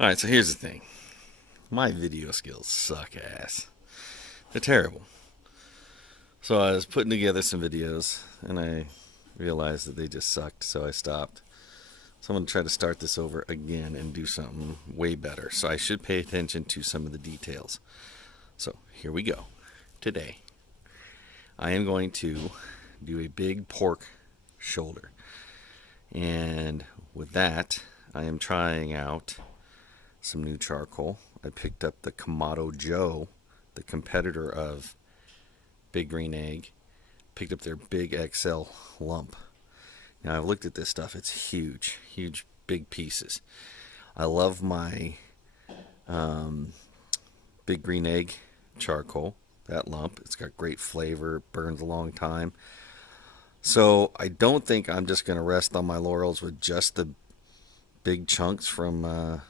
Alright, so here's the thing. My video skills suck ass. They're terrible. So I was putting together some videos and I realized that they just sucked, so I stopped. So I'm going to try to start this over again and do something way better. So I should pay attention to some of the details. So here we go. Today, I am going to do a big pork shoulder. And with that, I am trying out some new charcoal. I picked up the Kamado Joe, the competitor of Big Green Egg. Picked up their Big XL lump. Now I've looked at this stuff. It's huge, huge, big pieces. I love my Big Green Egg charcoal. That lump, it's got great flavor. It burns a long time. So I don't think I'm just going to rest on my laurels with just the big chunks from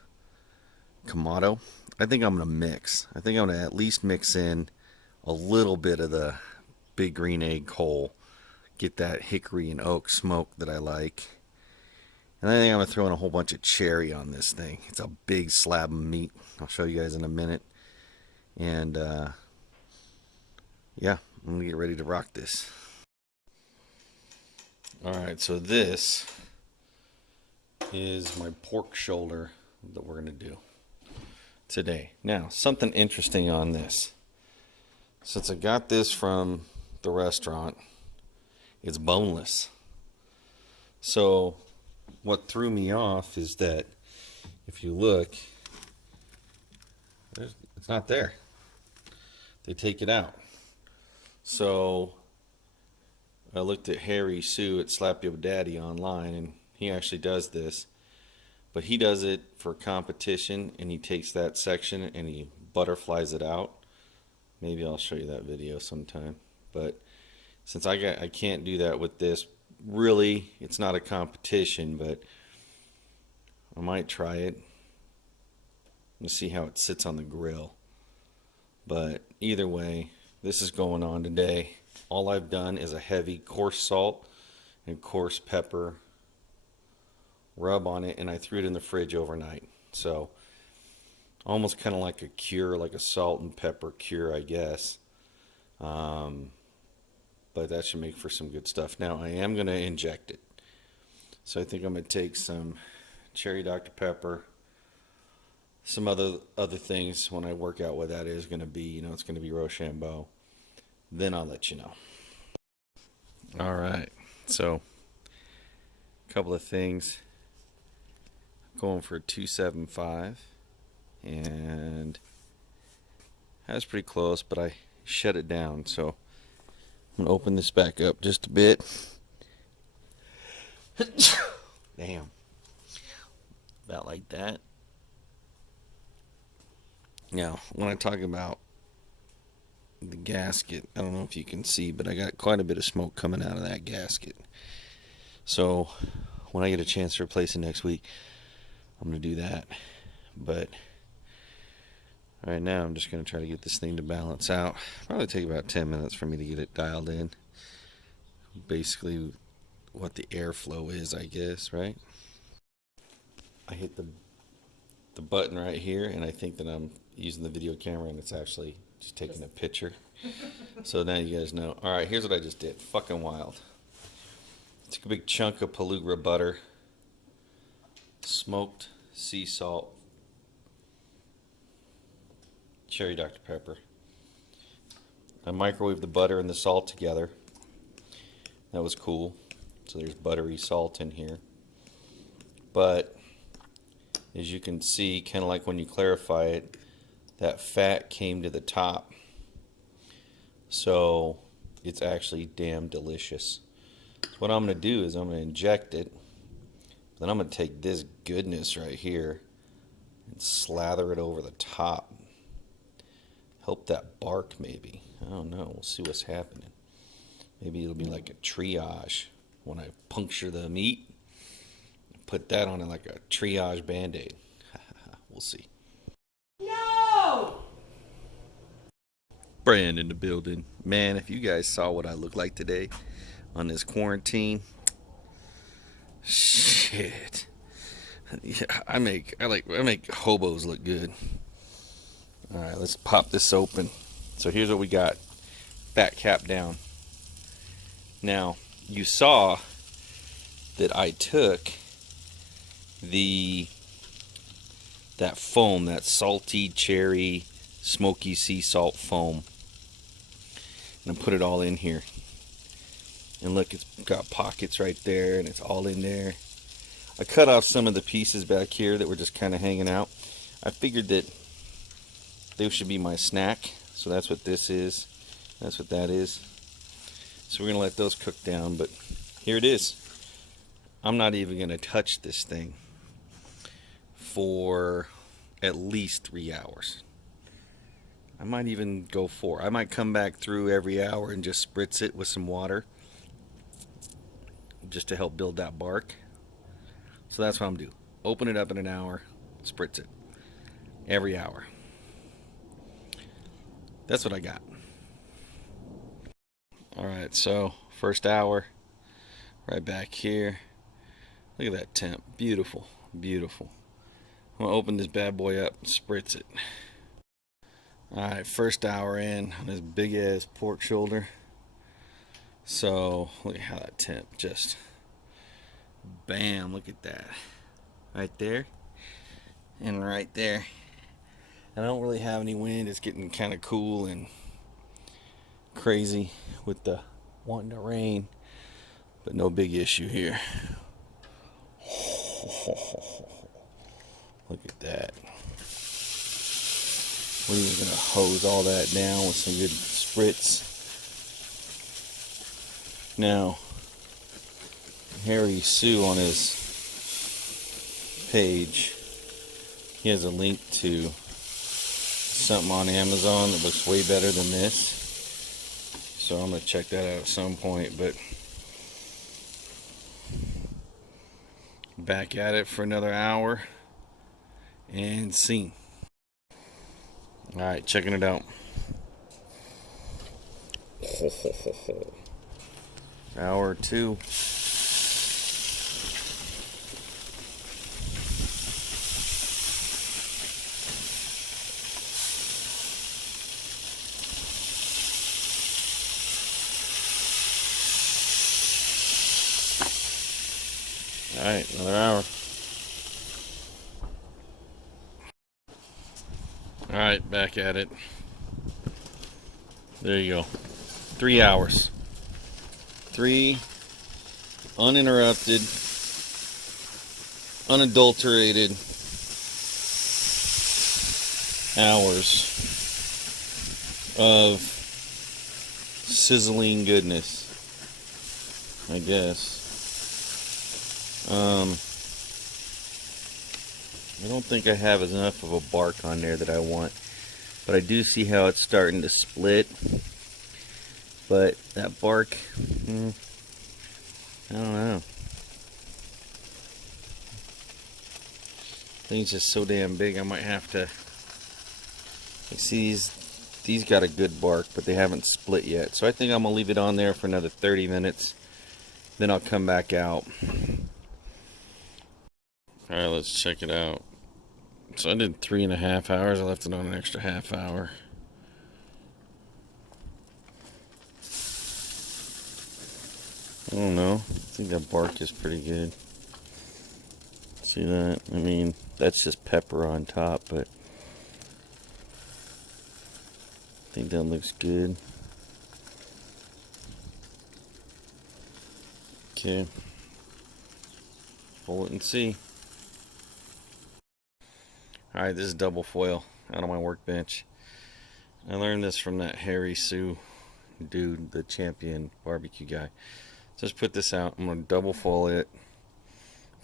Kamado. I think I'm going to mix. I think I'm going to at least mix in a little bit of the Big Green Egg coal. Get that hickory and oak smoke that I like. And I think I'm going to throw in a whole bunch of cherry on this thing. It's a big slab of meat. I'll show you guys in a minute. And yeah, I'm going to get ready to rock this. Alright, so this is my pork shoulder that we're going to do today. Now, something interesting on this. Since I got this from the restaurant, it's boneless. So what threw me off is that if you look, it's not there. They take it out. So I looked at Harry Sue at Slap Yo Daddy online, and he actually does this. But he does it for competition, and he takes that section and he butterflies it out. Maybe I'll show you that video sometime. But since I can't do that with this, really, it's not a competition, but I might try it and see how it sits on the grill. But either way, this is going on today. All I've done is a heavy coarse salt and coarse pepper rub on it, and I threw it in the fridge overnight. So almost kind of like a cure, like a salt and pepper cure, I guess. But that should make for some good stuff. Now I am going to inject it. So I think I'm going to take some cherry Dr. Pepper, some other things when I work out what that is going to be. You know, it's going to be Rochambeau. Then I'll let you know. All right. So a couple of things. Going for 275, and that's pretty close, but I shut it down. So I'm going to open this back up just a bit. Damn. About like that. Now, when I talk about the gasket, I don't know if you can see, but I got quite a bit of smoke coming out of that gasket. So when I get a chance to replace it next week, I'm going to do that. But right now I'm just going to try to get this thing to balance out. Probably take about 10 minutes for me to get it dialed in. Basically what the airflow is, I guess, right? I hit the button right here, and I think that I'm using the video camera and it's actually just taking a picture. So now you guys know. Alright, here's what I just did. Fucking wild. Took a big chunk of Pelugra butter, smoked sea salt, cherry Dr. Pepper. I microwaved the butter and the salt together. That was cool. So there's buttery salt in here. But as you can see, kind of like when you clarify it, that fat came to the top. So it's actually damn delicious. So what I'm going to do is I'm going to inject it. Then I'm going to take this goodness right here and slather it over the top. Help that bark maybe. I don't know. We'll see what's happening. Maybe it'll be like a triage when I puncture the meat. Put that on it like a triage band-aid. We'll see. No! Brand in the building. Man, if you guys saw what I look like today on this quarantine, shit. Yeah, I make hobos look good. All right, let's pop this open. So here's what we got. Fat cap down. Now, you saw that I took that foam, that salty cherry smoky sea salt foam, and I put it all in here. And look, it's got pockets right there, and it's all in there. I cut off some of the pieces back here that were just kind of hanging out. I figured that they should be my snack, so that's what this is. That's what that is. So we're gonna let those cook down, but here it is. I'm not even gonna touch this thing for at least 3 hours. I might even go 4. I might come back through every hour and just spritz it with some water just to help build that bark. So that's what I'm gonna do. Open it up in an hour, spritz it every hour. That's what I got. Alright, so first hour, right back here. Look at that temp. Beautiful, beautiful. I'm gonna open this bad boy up and spritz it. Alright, first hour in on this big ass pork shoulder. So look at how that temp just bam, look at that. Right there and right there. I don't really have any wind. It's getting kind of cool and crazy with the wanting to rain, but no big issue here. Look at that. We're just gonna hose all that down with some good spritz. Now, Harry Sue on his page, he has a link to something on Amazon that looks way better than this. So I'm gonna check that out at some point, but back at it for another hour and scene. Alright, checking it out. Hour 2. Alright, another hour. Alright, back at it. There you go. 3 hours. 3 uninterrupted, unadulterated hours of sizzling goodness, I guess. I don't think I have enough of a bark on there that I want, but I do see how it's starting to split. But that bark, I don't know. I think it's just so damn big. I might have to. You see, these got a good bark, but they haven't split yet. So I think I'm gonna leave it on there for another 30 minutes. Then I'll come back out. All right, let's check it out. So I did 3.5 hours. I left it on an extra half hour. I don't know. I think that bark is pretty good. See that? I mean, that's just pepper on top, but I think that looks good. Okay. Pull it and see. Alright, this is double foil out on my workbench. I learned this from that Harry Sue dude, the champion barbecue guy. Just put this out. I'm going to double foil it,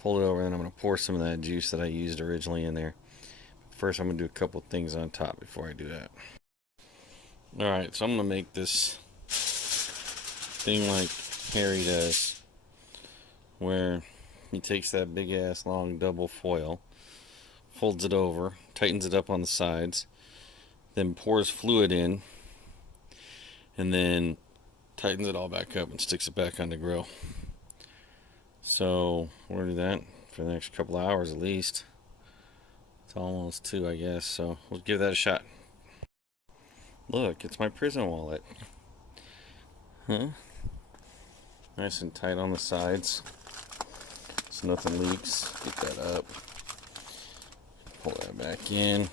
fold it over, and I'm going to pour some of that juice that I used originally in there. First, I'm going to do a couple things on top before I do that. Alright, so I'm going to make this thing like Harry does, where he takes that big ass long double foil, folds it over, tightens it up on the sides, then pours fluid in, and then tightens it all back up and sticks it back on the grill. So we're gonna do that. for the next couple hours at least. It's almost 2, I guess, so we'll give that a shot. Look, it's my prison wallet. Huh? Nice and tight on the sides so nothing leaks. Get that up. Pull that back in.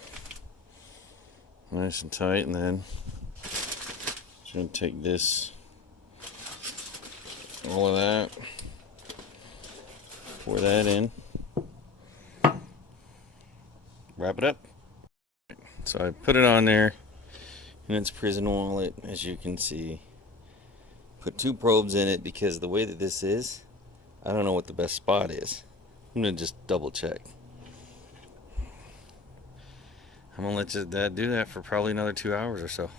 Nice and tight, and then just going to take this, all of that, pour that in, wrap it up. So I put it on there in its prison wallet, as you can see. Put 2 probes in it because the way that this is, I don't know what the best spot is. I'm going to just double check. I'm going to let that do that for probably another 2 hours or so.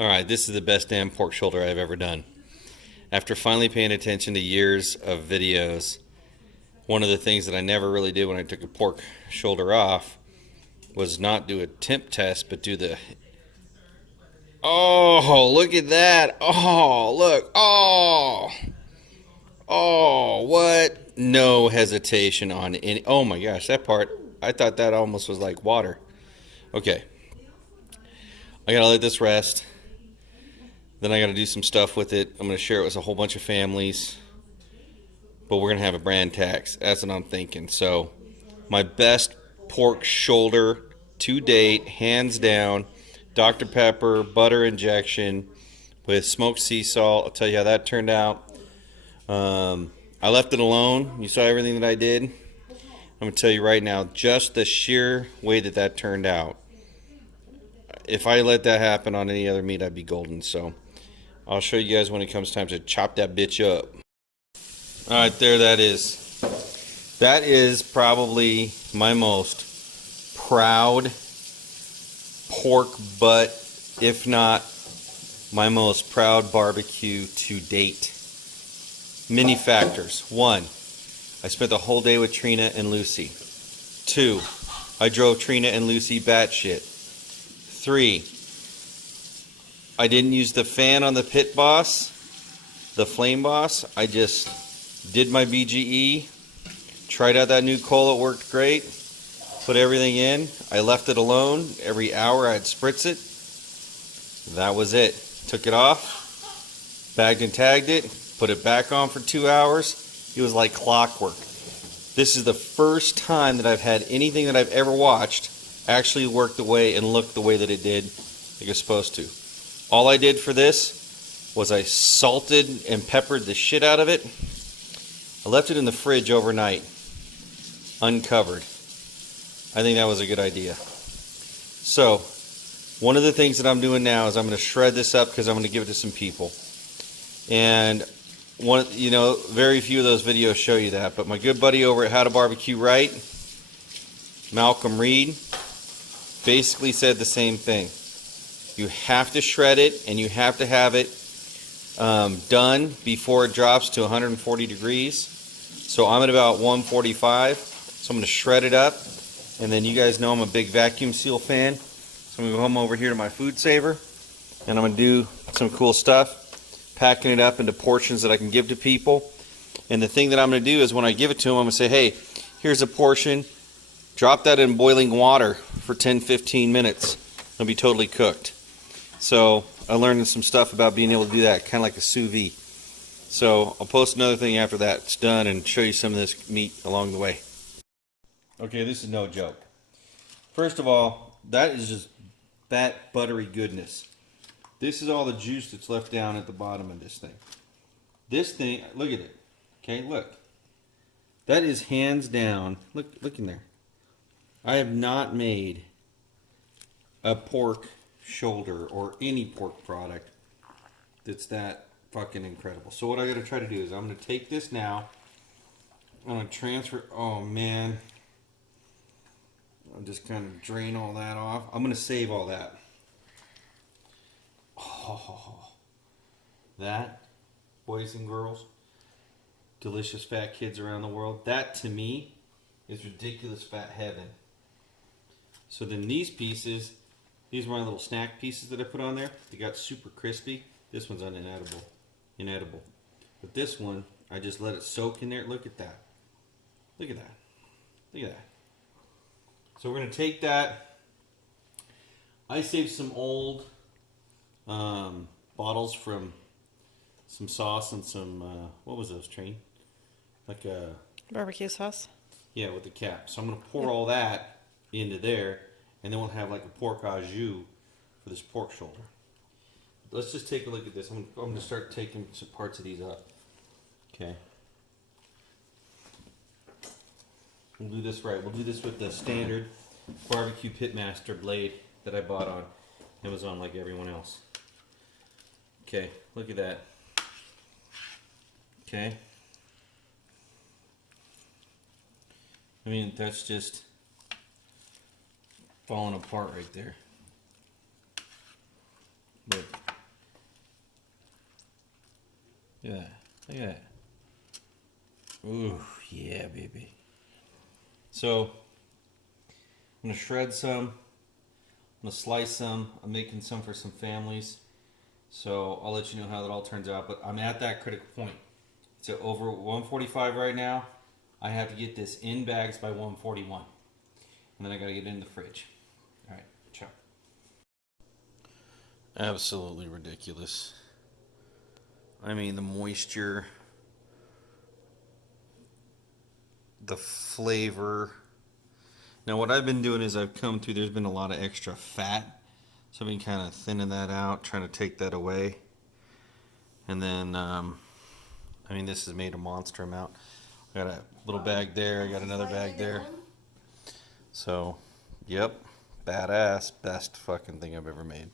Alright, this is the best damn pork shoulder I've ever done. After finally paying attention to years of videos, one of the things that I never really did when I took a pork shoulder off was not do a temp test, but do the... Oh, look at that. Oh, look. Oh. Oh, what? No hesitation on any... Oh my gosh, that part, I thought that almost was like water. Okay. I gotta let this rest. Then I gotta do some stuff with it. I'm gonna share it with a whole bunch of families. But we're gonna have a brand tax. That's what I'm thinking. So, my best pork shoulder to date, hands down. Dr. Pepper, butter injection with smoked sea salt. I'll tell you how that turned out. I left it alone. You saw everything that I did. I'm going to tell you right now, just the sheer way that that turned out. If I let that happen on any other meat, I'd be golden. So I'll show you guys when it comes time to chop that bitch up. All right, there that is. That is probably my most proud pork butt, if not my most proud barbecue to date. Many factors. 1, I spent the whole day with Trina and Lucy. 2, I drove Trina and Lucy batshit. 3, I didn't use the fan on the Pit Boss, the Flame Boss. I just did my BGE, tried out that new coal, it worked great. Put everything in. I left it alone. Every hour I'd spritz it. That was it. Took it off, bagged and tagged it, put it back on for 2 hours. It was like clockwork. This is the first time that I've had anything that I've ever watched actually work the way and look the way that it did like it's supposed to. All I did for this was I salted and peppered the shit out of it. I left it in the fridge overnight, uncovered. I think that was a good idea. So, one of the things that I'm doing now is I'm going to shred this up because I'm going to give it to some people. And one, very few of those videos show you that, but my good buddy over at How to Barbecue Right, Malcolm Reed, basically said the same thing. You have to shred it and you have to have it done before it drops to 140 degrees. So I'm at about 145, so I'm going to shred it up. And then you guys know I'm a big vacuum seal fan. So I'm going to come over here to my food saver. And I'm going to do some cool stuff. Packing it up into portions that I can give to people. And the thing that I'm going to do is when I give it to them, I'm going to say, hey, here's a portion. Drop that in boiling water for 10-15 minutes. It'll be totally cooked. So I learned some stuff about being able to do that, kind of like a sous vide. So I'll post another thing after that's done and show you some of this meat along the way. Okay, this is no joke. First of all, that is just fat, buttery goodness. This is all the juice that's left down at the bottom of this thing. This thing, look at it. Okay, look. That is hands down. Look in there. I have not made a pork shoulder or any pork product that's that fucking incredible. So what I gotta try to do is I'm gonna take this now. I'm gonna transfer. Oh man. I'll just kind of drain all that off. I'm going to save all that. Oh, that, boys and girls, delicious fat kids around the world, that to me is ridiculous fat heaven. So then these pieces, these are my little snack pieces that I put on there. They got super crispy. This one's inedible. But this one, I just let it soak in there. Look at that. Look at that. Look at that. So we're going to take that. I saved some old bottles from some sauce and some, what was those, Train? Like a... Barbecue sauce. Yeah, with the cap. So I'm going to pour all that into there, and then we'll have like a pork au jus for this pork shoulder. Let's just take a look at this. I'm going to start taking some parts of these up. Okay. We'll do this right. We'll do this with the standard barbecue pitmaster blade that I bought on Amazon like everyone else. Okay, look at that. Okay. I mean, that's just falling apart right there. Look. Look at that. Look at that. Ooh, yeah, baby. So, I'm going to shred some. I'm going to slice some. I'm making some for some families. So, I'll let you know how that all turns out. But I'm at that critical point. It's at over 145 right now. I have to get this in bags by 141. And then I got to get it in the fridge. All right, ciao. Absolutely ridiculous. I mean, the moisture, the flavor. Now, what I've been doing is I've come through, there's been a lot of extra fat. So I've been kind of thinning that out, trying to take that away. And then, I mean, this has made a monster amount. I got a little bag there, I got another bag there. So, yep, badass, best fucking thing I've ever made.